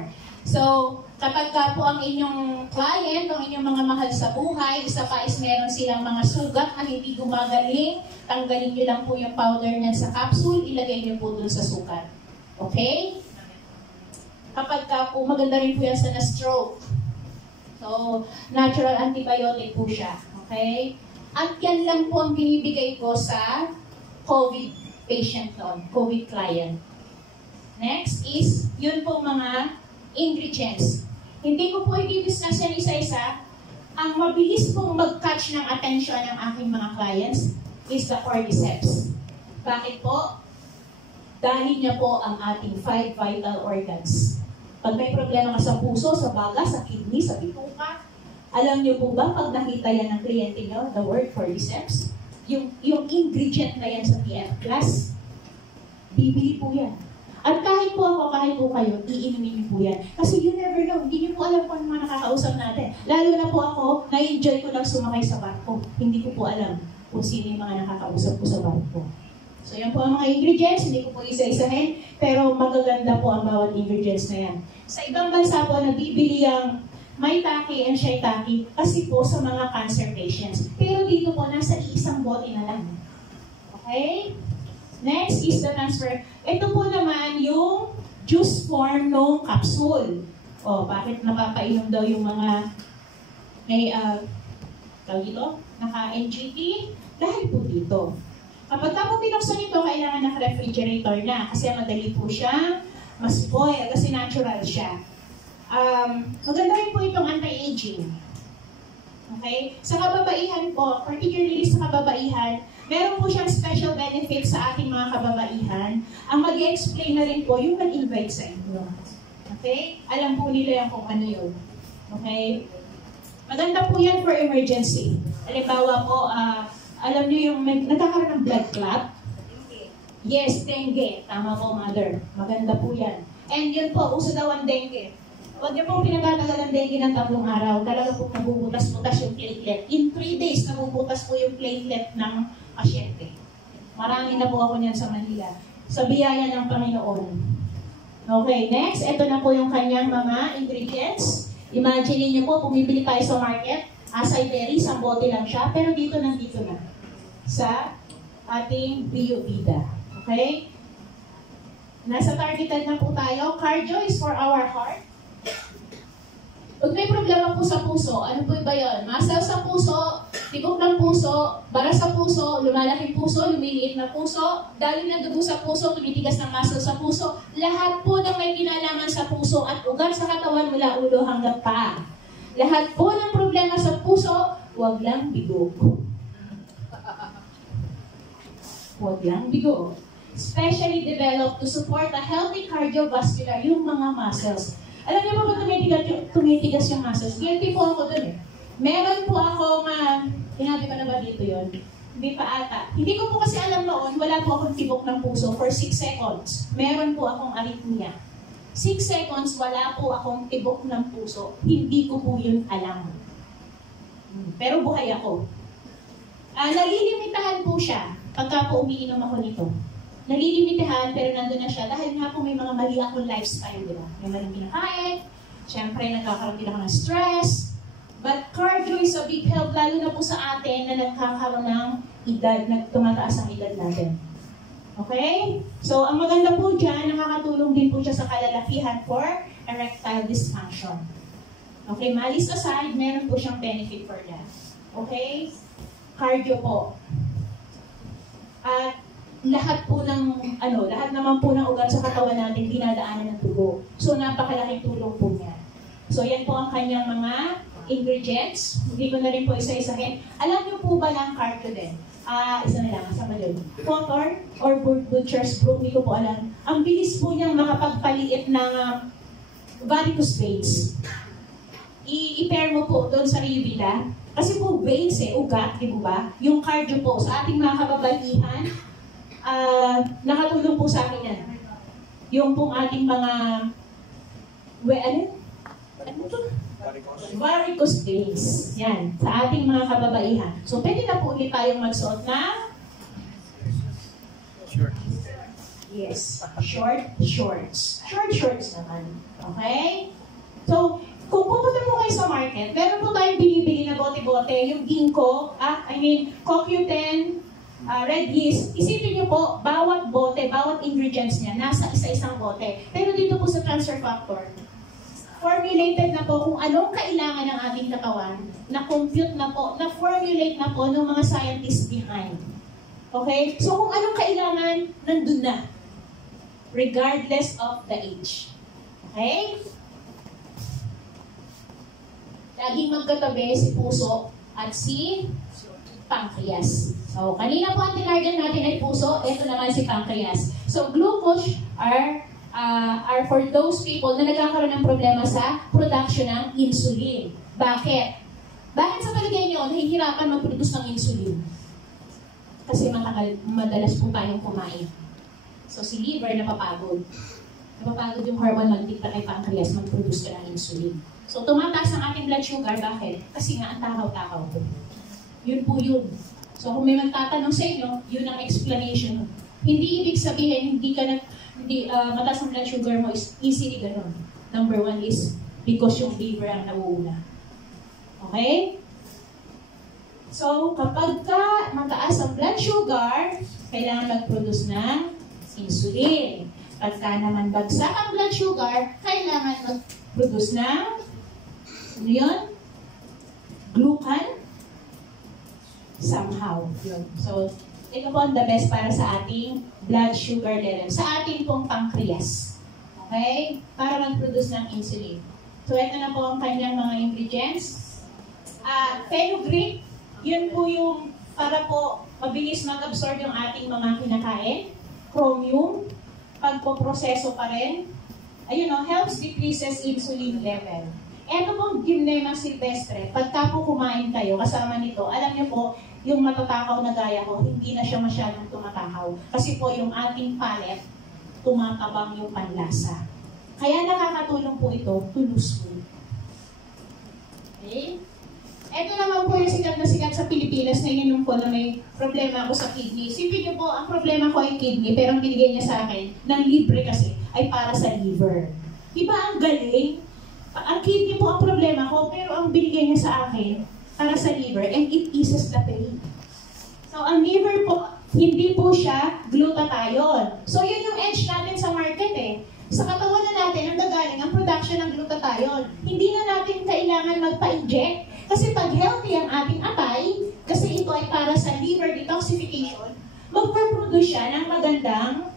So, kapag po ang inyong client, ang inyong mga mahal sa buhay, isa pa is meron silang mga sugat na hindi gumagaling, tanggalin nyo lang po yung powder niyan sa capsule, ilagay nyo po dun sa sugat. Okay? Kapag po, maganda rin po yan sa na-stroke. So, natural antibiotic po siya. Okay? At yan lang po ang binibigay ko sa COVID patient noon, COVID client. Next is, yun po mga ingredients. Hindi ko po i-discuss yan isa-isa. Ang mabilis pong mag-catch ng attention ng aking mga clients is the cordyceps. Bakit po? Dahil niya po ang ating 5 vital organs. Pag may problema ka sa puso, sa baga, sa kidney, sa bituka, Alam niyo po ba, pag nakita yan ng kliyente niyo, the word cordyceps, yung ingredient na yan sa PF Plus, bibili po yan. At kahit po ako, kahit po kayo, iinumin niyo po yan. Kasi you never know, hindi niyo po alam kung ano mga nakakausap natin. Lalo na po ako, na-enjoy ko lang sumakay sa barko. Hindi ko po alam kung sino yung mga nakakausap ko sa barko. So yan po ang mga ingredients, hindi ko po isa-isahin, pero magaganda po ang bawat ingredients na yan. Sa ibang bansa po, nabibili ang maitake and shiitake kasi po sa mga cancer patients. Pero dito po, nasa isang bote na lang. Okay? Next is the transfer. Ito po naman yung juice form ng capsule. O, bakit napapainom daw yung mga may, tawag dito, naka-NGT? Dahil po dito. Kapag po binuksan ito, kailangan naka-refrigerator na kasi madali po siyang ma-spoil kasi natural siya. Maganda rin po itong anti-aging. Okay? Sa kababaihan po, particularly sa kababaihan, meron po siyang special benefits sa ating mga kababaihan. Ang mag-i-explain na rin po yung nag-invite sa inyo. Okay? Alam po nila yung kung ano yun. Okay? Maganda po yan for emergency. Halimbawa po, alam niyo yung nagkakaroon ng blood clot? Yes, dengue. Tama po, mother. Maganda po yan. And yun po, uso daw ang dengue. Huwag niyo pong pinagtatagal ang dengue ng 3 araw. Talaga po nabubutas-butas yung platelet. In 3 days, nabubutas po yung platelet ng pasyente. Marami na po ako niyan sa Manila. Sa biyaya ng Panginoon. Okay, next. Ito na po yung kanyang mga ingredients. Imagine niyo po, pumibili tayo sa market. Acai berry, isang bote lang siya. Pero dito nandito na. Sa ating Biovida. Okay? Nasa targeted na po tayo. Cardio is for our heart. Pag may problema po sa puso, ano po ba yun? Muscle sa puso, tibok ng puso, bara sa puso, lumalaking puso, lumiliit na puso, daloy ng dugo sa puso, tumitigas ng muscle sa puso, lahat po ng may kinalaman sa puso at ugat sa katawan mula ulo hanggang paa. Lahat po ng problema sa puso, huwag lang bigo. Huwag lang bigo. Specially developed to support a healthy cardiovascular, yung mga muscles. Alam niyo po ba tumitigas yung muscles? Guilty po ako dun eh. Meron po akong, sinabi ko na ba dito yun? Hindi pa ata. Hindi ko po kasi alam noon, wala po akong tibok ng puso for 6 seconds. Meron po akong arrhythmia. 6 seconds, wala po akong tibok ng puso. Hindi ko po yun alam. Pero buhay ako. Nalilimitahan po siya pagka po umiinom ako nito. Nalilimitahan, pero nandun na siya dahil nga po may mga mali akong lifestyle, di ba? May maling kinakain, syempre nagkakaroon din ako ng stress, but cardio is a big help, lalo na po sa atin na nagkakaroon ng edad, tumataas ang edad natin. Okay? So, ang maganda po dyan, nakakatulong din po siya sa kalalakihan for erectile dysfunction. Okay, malis aside, meron po siyang benefit for that. Okay? Cardio po. At lahat po ng, lahat naman po ng ugat sa katawan natin dinadaanan ng dugo. So, napakalaking tulong po niya. So, yan po ang kanyang mga ingredients. Hindi ko na rin po isa-isahin. Alam niyo po ba ng cardio din? Isa na lang, kasama yun. Cotton or butcher's broom, hindi ko po alam. Ang bilis po niyang makapagpaliit ng varicose veins. I-pair mo po doon sa Biovida. Kasi po veins ugat, di ba? Yung cardio po sa ating mga kababaihan, nakatulong po sa akin yan. Yung pong ating mga varicose veins. Yan, sa ating mga kababaihan. So, pwede na po ulit tayong magsuot ng yes, short shorts. Short shorts naman. Okay? So, kung pupunta po kayo sa market, meron po tayong binibili na bote-bote, yung ginkgo, CoQ10, red yeast, isipin niyo po, bawat bote, bawat ingredients niya, nasa isa-isang bote. Pero dito po sa transfer factor, formulated na po kung anong kailangan ng ating katawan, na-compute na po, na-formulate na po ng mga scientists behind. Okay? So kung anong kailangan, nandun na. Regardless of the age. Okay? Laging magkatabi si puso at si pancreas. So, kanina po ang tinarget natin ay puso, ito naman si pancreas. So, glucose are for those people na nagkakaroon ng problema sa production ng insulin. Bakit? Bakit sa palagay nyo, nahihirapan mag-produce ng insulin? Kasi madalas po tayong kumain. So si liver napapagod. Napapagod yung hormone magdikta kay pancreas mag-produce ka ng insulin. So tumataas ang ating blood sugar, bakit? Kasi nga ang takaw-takaw po. Yun po yun. So kung may magtatanong sa inyo, yun ang explanation. Hindi ibig sabihin, mataas ang blood sugar mo is easily ganun. Number one is because yung liver ang nauuna. Okay? So, kapag mataas ang blood sugar, kailangan mag-produce ng insulin. Pagka naman bagsak ang blood sugar, kailangan mag-produce ng ano yun? Glucan? Somehow. Yun. So, ito po ang the best para sa ating blood sugar level. Sa ating pong pancreas. Okay? Para mag-produce ng insulin. So, ito na po ang kanyang mga ingredients. Fenugreek, yun po yung para po mabilis mag-absorb yung ating mga kinakain. Chromium, pagpoproseso pa rin. Ayun o, helps decreases insulin level. Ito pong Gymnema silvestre, pagka po kumain kayo, kasama nito, alam niyo po, yung matatakaw na gaya ko, hindi na siya masyadong tumatakaw. Kasi po yung ating palate, tumatabang yung panlasa. Kaya nakakatulong po ito to lose weight. Okay? Ito naman po yung sikat na sikat sa Pilipinas na ininom ko na may problema ako sa kidney. Sipin niyo po, ang problema ko ay kidney, pero ang binigay niya sa akin, ng libre kasi, ay para sa liver. Diba ang galing? Ang kidney po ang problema ko, pero ang binigay niya sa akin, para sa liver, and it eases the pain. So, ang liver po, hindi po siya glutathione. So, yun yung edge natin sa market eh. Sa katawan na natin, ang gagaling ang production ng glutathione. Hindi na natin kailangan magpa-inject. Kasi pag healthy ang ating atay, kasi ito ay para sa liver detoxification, magpo-produce siya ng magandang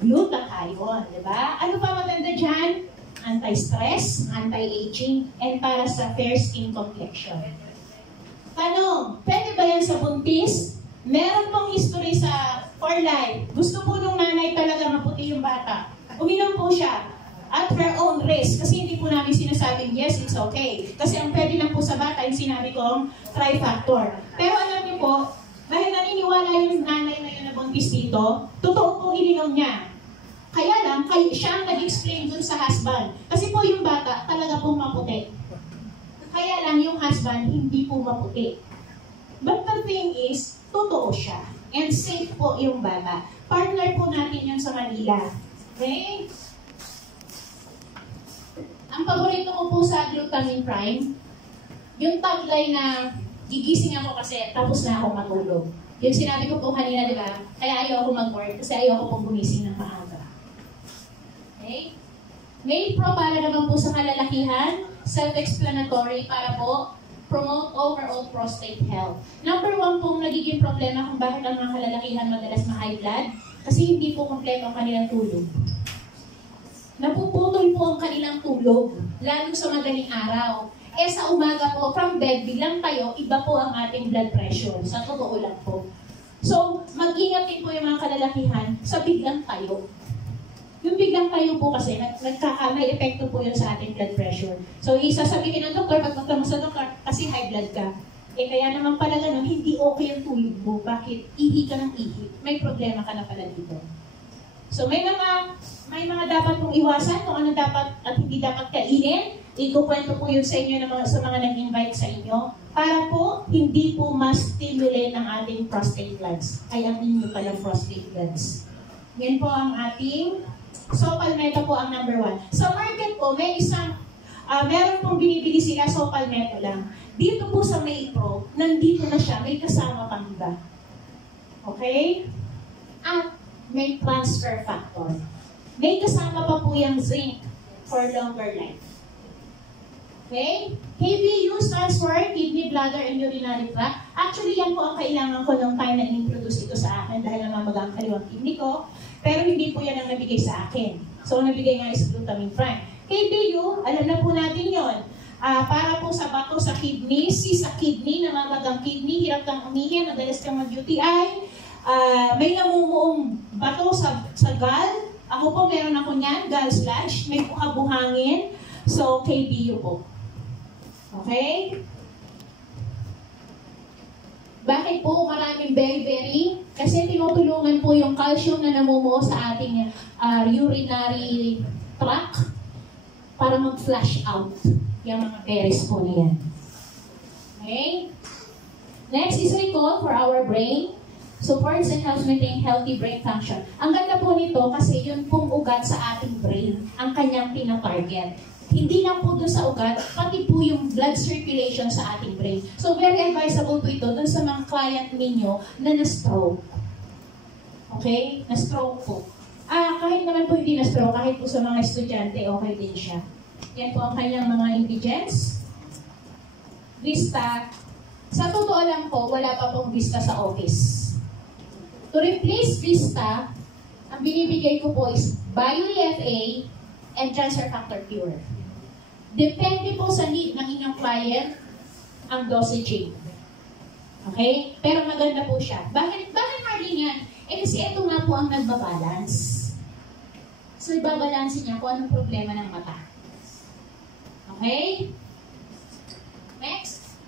glutathione. Diba? Ano pa maganda dyan? Anti-stress, anti-aging, and para sa fair skin complexion. Tanong, pwede ba yan sa buntis? Meron pong history sa for life. Gusto po nung nanay talaga maputi yung bata. Uminom po siya at her own risk. Kasi hindi po namin sinasabing, yes, it's okay. Kasi ang pwede lang po sa bata, yung sinabi kong trifactor. Pero alam niyo po, dahil naniniwala yung nanay na yun na buntis dito, totoo po ininom niya. Kaya lang, siya ang nag-explain dun sa husband. Kasi po yung bata talaga pong maputi. Kaya lang yung husband hindi po maputi. But the thing is, totoo siya. And safe po yung bata. Partner po natin yun sa Manila. Okay? Ang paborito ko po sa Glutamine Prime, yung tagline na gigising ako kasi tapos na ako matulog. Yung sinabi ko po kanina, di ba? Kaya ayaw ako mag-work kasi ayaw ako pong gumising ng maaga. Okay? Male Pro para naman po sa kalalakihan, self-explanatory para po promote overall prostate health. Number one pong nagiging problema kung bakit ang mga kalalakihan madalas ma-high blood, kasi hindi po kompleto ang kanilang tulog. Napuputol po ang kanilang tulog, lalo sa madaling araw. Eh sa umaga po, from bed, biglang tayo, iba po ang ating blood pressure. Sa totoo lang po. So, mag-ingat din po yung mga kalalakihan sa biglang tayo. Yung biglang tayo po kasi, may epekto po yun sa ating blood pressure. So, isasabihin ng doktor, pag magtama sa doktor, kasi high blood ka. Eh, kaya naman pala ganun, hindi okay ang tulog mo. Bakit? Ihi ka ng ihi. May problema ka na pala dito. So, may mga dapat pong iwasan kung ano dapat at hindi dapat kainin. Ikukwento po yun sa inyo sa mga nag-invite sa inyo. Para po, hindi po mas stimulate ang ating prostate glands. Ay, ang inyo palang prostate glands. Yan po ang ating Sopalmeto po ang number one. Sa market po, may meron pong binibili sila Sopalmeto lang. Dito po sa May Pro, nandito na siya, may kasama pang iba. Okay? At may transfer factor. May kasama pa po yung zinc for longer life. Okay? KBU stands for kidney, bladder, and urinary tract. Actually, yan po ang kailangan ko nung time na in-introduce ito sa akin dahil namamaga ang kaliwang kidney ko. Pero hindi po yan ang nabigay sa akin. So, ang nabigay nga is Glutamine Prime. KBU, alam na po natin yon. Para po sa bato sa kidney, sa kidney, namamagang kidney, hirap kang umihi, madalas kang mag-UTI, may namumuong bato sa gall. Ako po, meron ako niyan, gall sludge, may buhangin. So, KBU po. Okay? Bakit po maraming berry? Kasi tinutulungan po yung calcium na namumuo sa ating urinary tract para mag-flush out yung mga berries po na yan. Okay? Next is recall for our brain. Supports and helps maintain healthy brain function. Ang ganda po nito kasi yun pong ugat sa ating brain ang kanyang tina-target. Hindi lang po doon sa ugat, pati po yung blood circulation sa ating brain. So very advisable po ito doon sa mga client ninyo na na-stroke. Okay? Na-stroke po. Kahit naman po hindi na-stroke, kahit po sa mga estudyante, okay din siya. Yan po ang kanyang mga ingredients. Vista. Sa totoo lang po, wala pa pong Vista sa office. To replace Vista, ang binibigay ko po is Bio-EFA and Transfer Factor Cure. Depende po sa need ng inyong client ang dosaging. Okay? Pero maganda po siya. Bakit Marlene yan? Kasi ito nga po ang nagbabalance. So, ibabalansin niya kung anong problema ng mata. Okay? Next.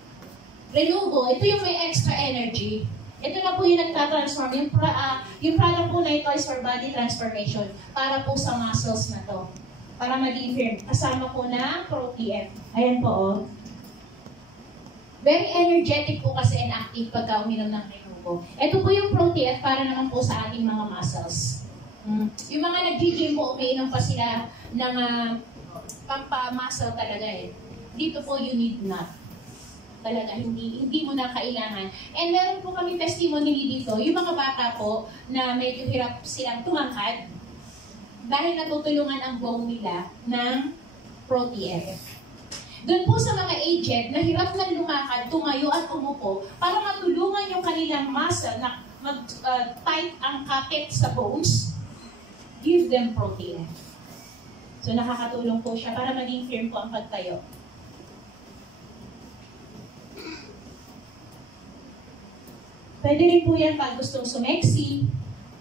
Renuvo. Ito yung may extra energy. Ito na po yung nagtatransform. Yung product po na ito is for body transformation para po sa muscles na to. Para maging firm. Kasama po na Pro-TF. Ayan po, oh. Very energetic po kasi and active pagka uminom ng Renuvo. Ito po yung Pro-TF para naman po sa ating mga muscles. Yung mga nag-gym po, umiinom pa sila ng pampa-muscle talaga eh. Dito po you need not. Talaga, hindi mo na kailangan. And meron po kami testimony dito, yung mga bata po na medyo hirap silang tumangkad dahil natutulungan ang bone nila ng Pro-TF. Doon po sa mga aged na hirap na lumakad, tumayo at umupo para matulungan yung kanilang muscle na mag-tight ang kakit sa bones, give them Pro-TF. So nakakatulong po siya para maging firm po ang pagtayo. Pwede rin po yan pag gustong sumeksi,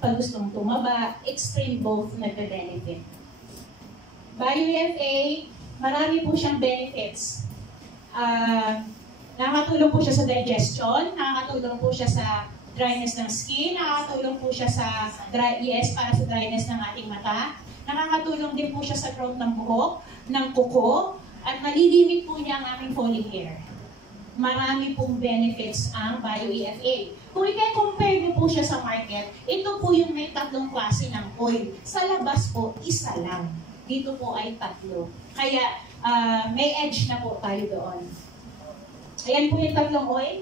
pag gustong tumaba, extreme both nagbe-benefit. Bio-EFA, marami po siyang benefits. Nakakatulong po siya sa digestion, nakakatulong po siya sa dryness ng skin, nakakatulong po siya sa para sa dryness ng ating mata, nakakatulong din po siya sa growth ng buhok, ng kuko, at nalilimit po niya ang aming falling hair. Marami pong benefits ang Bio-EFA. Kung i-compare niyo po siya sa market, ito po yung may tatlong klase ng oil. Sa labas po, isa lang. Dito po ay tatlo. Kaya may edge na po tayo doon. Ayan po yung tatlong oil.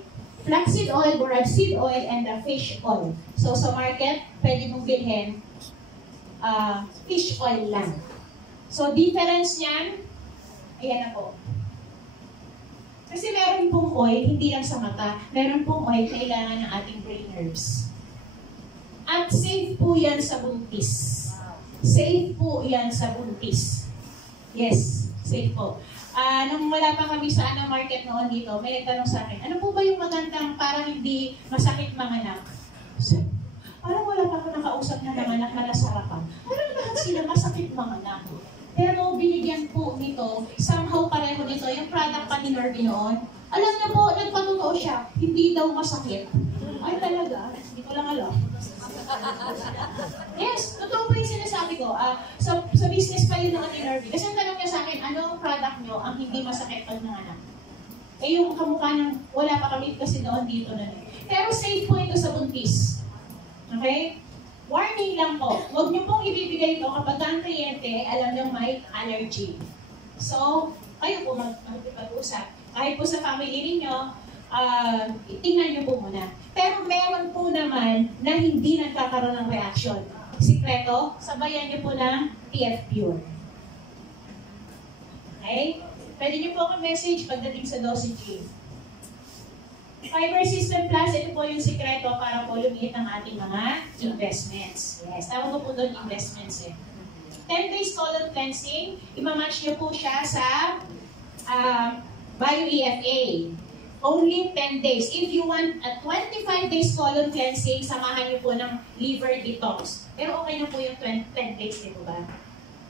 Flaxseed oil, borage seed oil, and the fish oil. So sa market, pwede mong bilhin fish oil lang. So difference niyan, ayan na po. Kasi meron pong oil, hindi lang sa mata, meron pong oil kailangan ng ating brain nerves. At safe po yan sa buntis. Safe po yan sa buntis. Yes, safe po. Nung wala pa kami sa market noon dito, may nagtanong sa akin, ano po ba yung magandang para hindi masakit manganak? So, parang wala pa ako nakausap na nanganak na nasarapan. Parang lahat sila masakit manganak. Pero binigyan po nito, somehow pareho nito, yung product pa ni Norby noon. Alam na po, nagpatotoo siya, hindi daw masakit. Ay talaga, hindi ko lang alam. Yes, totoo po yung sinasabi ko. Sa business pa yun ng ni Norby. Kasi ang tanong niya sa akin, ano ang product nyo ang hindi masakit pag nanganak? Eh yung kamukha ng, wala pa kami kasi noon dito na Pero safe po ito sa buntis. Okay? Warning lang po, huwag niyo pong ibibigay ito kapag ang kliyente alam niyong may allergy. So, kayo po mag-usap. Kahit po sa family ninyo, tingnan niyo po muna. Pero meron po naman na hindi nagkakaroon ng reaction. Sikreto, sabayan niyo po ng TF Pure. Okay? Pwede niyo po message pagdating sa dosage. Fiber System Plus, ito po yung sikreto para po lumiit ang ating mga investments. Yes, tawag ko po doon investments eh. 10 days colon cleansing, imamatch niyo po siya sa Bio-EFA. Only 10 days. If you want a 25 days colon cleansing, samahan niyo po ng liver detox. Pero okay na po yung 10 days, di ba?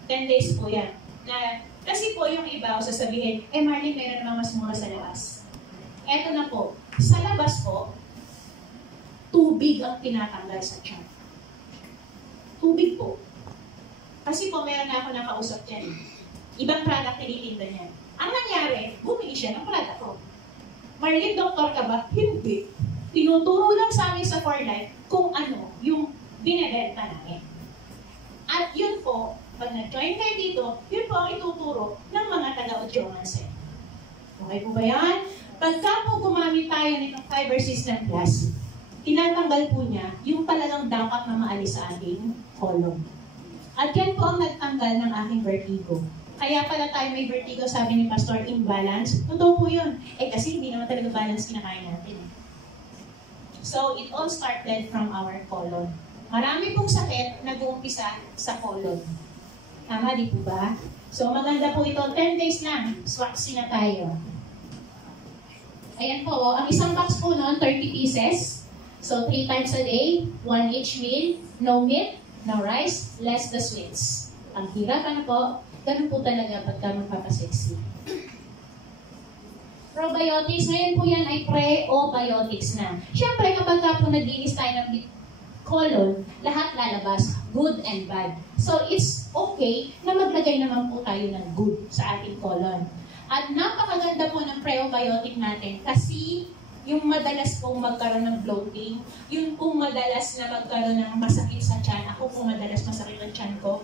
10 days po yan. Kasi po yung iba, sasabihin, Marlene, meron namang mas mura sa labas. Eto na po. Sa labas po, tubig ang tinatanggal sa tiyan. Tubig po. Kasi po, meron na ako nakausap dyan. Ibang product tinitinda niya. Ang nangyari, bumili siya ng product ko. Marlene, doktor ka ba? Hindi. Tinuturo lang sa amin sa For Life kung ano yung binibenta namin. At yun po, pag nag-join kayo dito, yun po ang ituturo ng mga taga-Odyomansen. Okay po ba yan? Pagka po gumamit tayo nitong Fiber System Plus, tinatanggal po niya yung talagang dapat na maalis sa ating colon. At yan po ang nagtanggal ng aking vertigo. Kaya pala tayo may vertigo, sabi ni Pastor, imbalance. Totoo po yun. Kasi hindi naman talaga balance kinakain natin. So, it all started from our colon. Marami pong sakit nag-uumpisa sa colon. Tama, di po ba? So, maganda po ito. 10 days lang. Swaxi na tayo. Ayan po. Ang isang box po noon, 30 pieces. So, 3 times a day. 1 each meal. No meat, no rice, less the sweets. Ang hirap, ano po? Ganun po talaga pagka magpapasexy. Probiotics, ngayon po yan ay pre-obiotics na. Siyempre, kapag ka po naglinis tayo ng colon, lahat lalabas, good and bad. So, it's okay na maglagay naman po tayo ng good sa ating colon. At napakaganda po ng prebiotic natin kasi yung madalas pong magkaroon ng bloating, yung pong madalas na magkaroon ng masakit sa tiyan, ako pong madalas masakit ang tiyan ko.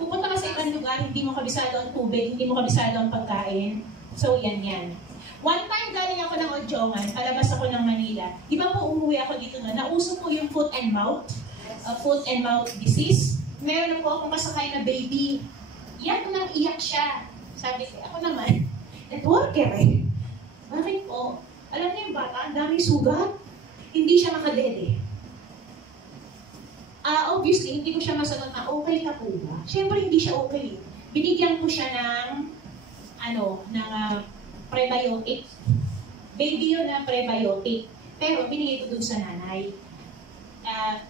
Pupunta ka sa ibang lugar, hindi mo kabisado ang tubig, hindi mo kabisado ang pagkain. So, yan. One time, galing ako ng Odyoman, palabas ako ng Manila. Di ba po umuwi ako dito na, nauso po yung foot and mouth disease. Meron po akong kasakay na baby. Iyak nang iyak siya. Sabi ko, ako naman, networker eh. Bakit po? Alam niyo yung bata, ang daming sugat. Hindi siya makadede. Obviously, hindi ko siya masagot na, okay ka po ba? Siyempre, hindi siya okay. Binigyan ko siya ng, prebiotic. Baby yun na prebiotic. Pero binigay ko dun sa nanay.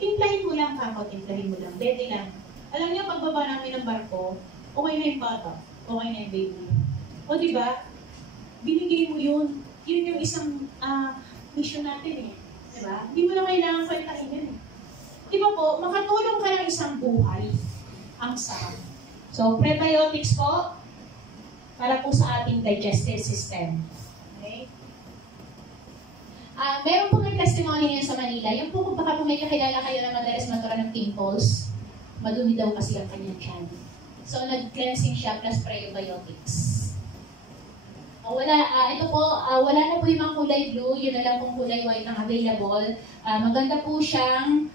Timplahin mo lang kako, timplahin mo lang. Dede lang. Alam niyo, pagbaba namin ng barko, okay na yung bata. Okay na yung baby. O diba? Binigay mo yun. Yun yung isang mission natin eh. Diba? Hindi mo na kailangan kwentahin yun eh. Diba po, makatulong ka ng isang buhay. Ang sarap. So, prebiotics po, para po sa ating digestive system. Okay? Meron po ng testimony ngayon sa Manila. Yung po kung baka po may kakilala kayo na madalas magkaroon ng pimples, madumi daw kasi ang kanyang tiyan. So, nag-cleansing siya plus prebiotics. Ito po, wala na po yung mga kulay blue, yun na lang pong kulay white ang available. Maganda po siyang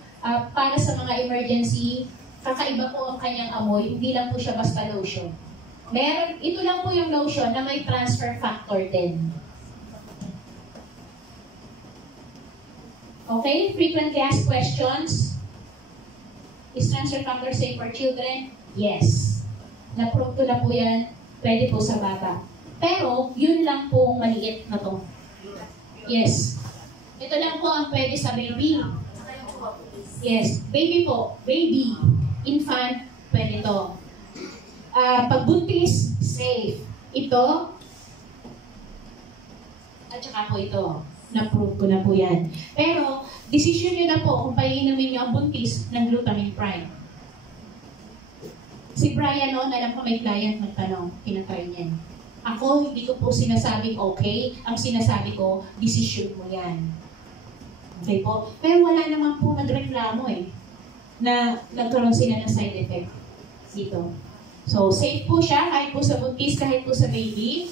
para sa mga emergency, kakaiba po ang kanyang amoy, hindi lang po siya basta lotion. Ito lang po yung lotion na may transfer factor din. Okay, frequently asked questions. Is transfer factor safe for children? Yes. Na-prove ko na po yan, pwede po sa bata. Pero, yun lang po maliit na to. Yes. Ito lang po ang pwede sa baby. Yes, baby po. Baby. Infant, pwede to. Pagbuntis, safe. Ito, at saka po ito. Na-prove ko na po yan. Pero, decision nyo na po kung paiinumin nyo ang buntis ng glutamine prime. Si Brian noon, alam ko may client magtanong, pinatry niya. Ako, hindi ko po sinasabing okay. Ang sinasabi ko, decision mo yan. Okay po? Pero wala naman po nagreklamo eh, na nagkaroon sila ng side effect dito. So, safe po siya, kahit po sa buntis, kahit po sa baby.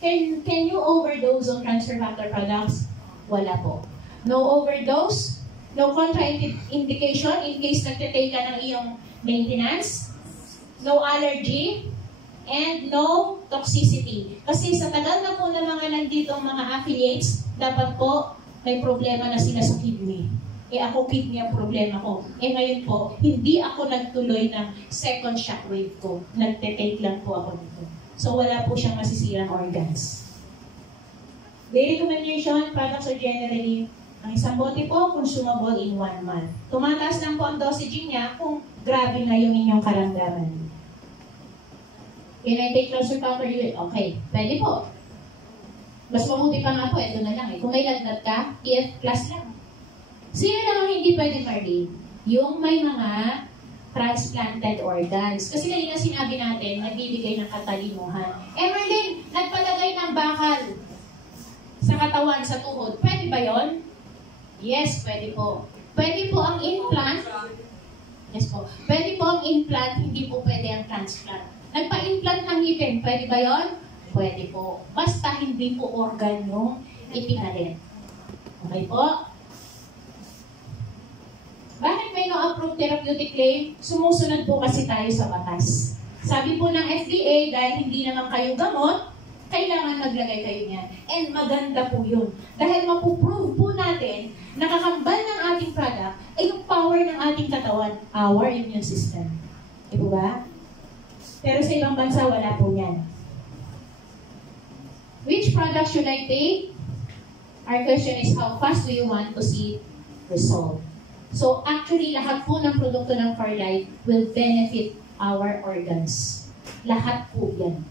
Can you overdose on transfer factor products? Wala po. No overdose, no contraindication in case nagtitake ka ng iyong maintenance, no allergy, and no toxicity. Kasi sa tagal na po ng mga nandito mga affiliates, dapat po may problema na sila sa kidney. Ako kidney ang problema ko. Ngayon po, hindi ako nagtuloy ng second shockwave ko. Nagte-take lang po ako dito. So wala po siyang masisirang organs. The recommendation, products are generally, ang isang bote po, consumable in 1 month. Tumataas lang po ang dosage niya kung grabe na yung inyong karamdaman. Can I take transfer factor? Okay, pwede po. Mas mabuti pa nga po, ito na lang eh. Kung may lagnat ka, EF class lang. Sino namang hindi pwede, Marlene? Yung may mga transplanted organs. Kasi kanina sinabi natin, nagbibigay ng katalinuhan. Marlene, nagpalagay ng bakal sa katawan, sa tuhod. Pwede ba yon? Yes, pwede po. Pwede po ang implant. Yes po. Pwede po ang implant, hindi po pwede ang transplant. Nagpa-implant ng ngipin, pwede ba yon? Pwede po. Basta hindi po organ yung ipinalit. Okay po? Bakit may no-approved therapeutic claim? Sumusunod po kasi tayo sa batas. Sabi po ng FDA, dahil hindi naman kayo gamot, kailangan maglagay kayo niyan. And maganda po yun. Dahil mapuprove po natin, nakakambal ng ating product ay yung power ng ating katawan, our immune system. Di po ba? Pero sa ibang bansa, wala po yan. Which product should I take? Our question is, how fast do you want to see result? So actually, lahat po ng produkto ng Farlight will benefit our organs. Lahat po yan.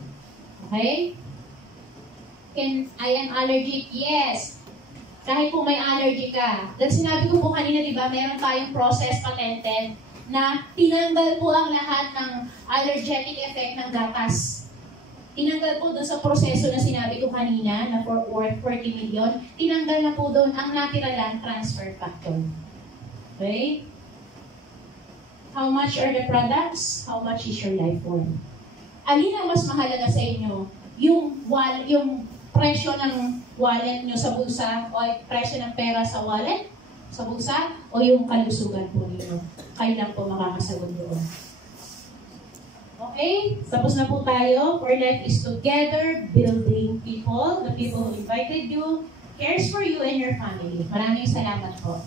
Okay? I am allergic? Yes. Kahit po may allergy ka. Dahil sinabi ko po kanina, di ba, meron tayong process patented na tinanggal po ang lahat ng allergenic effect ng gatas. Tinanggal po doon sa proseso na sinabi ko kanina na for worth 40 million, tinanggal na po doon ang natira lang transfer factor. Okay? How much are the products? How much is your life worth? Alin ang mas mahalaga sa inyo? Yung presyo ng wallet nyo sa bulsa o presyo ng pera sa wallet, sa bulsa, o yung kalusugan po ninyo? Kayo lang po makakasagot doon. Okay? Tapos na po tayo. For life is together, building people, the people who invited you, cares for you and your family. Maraming salamat po.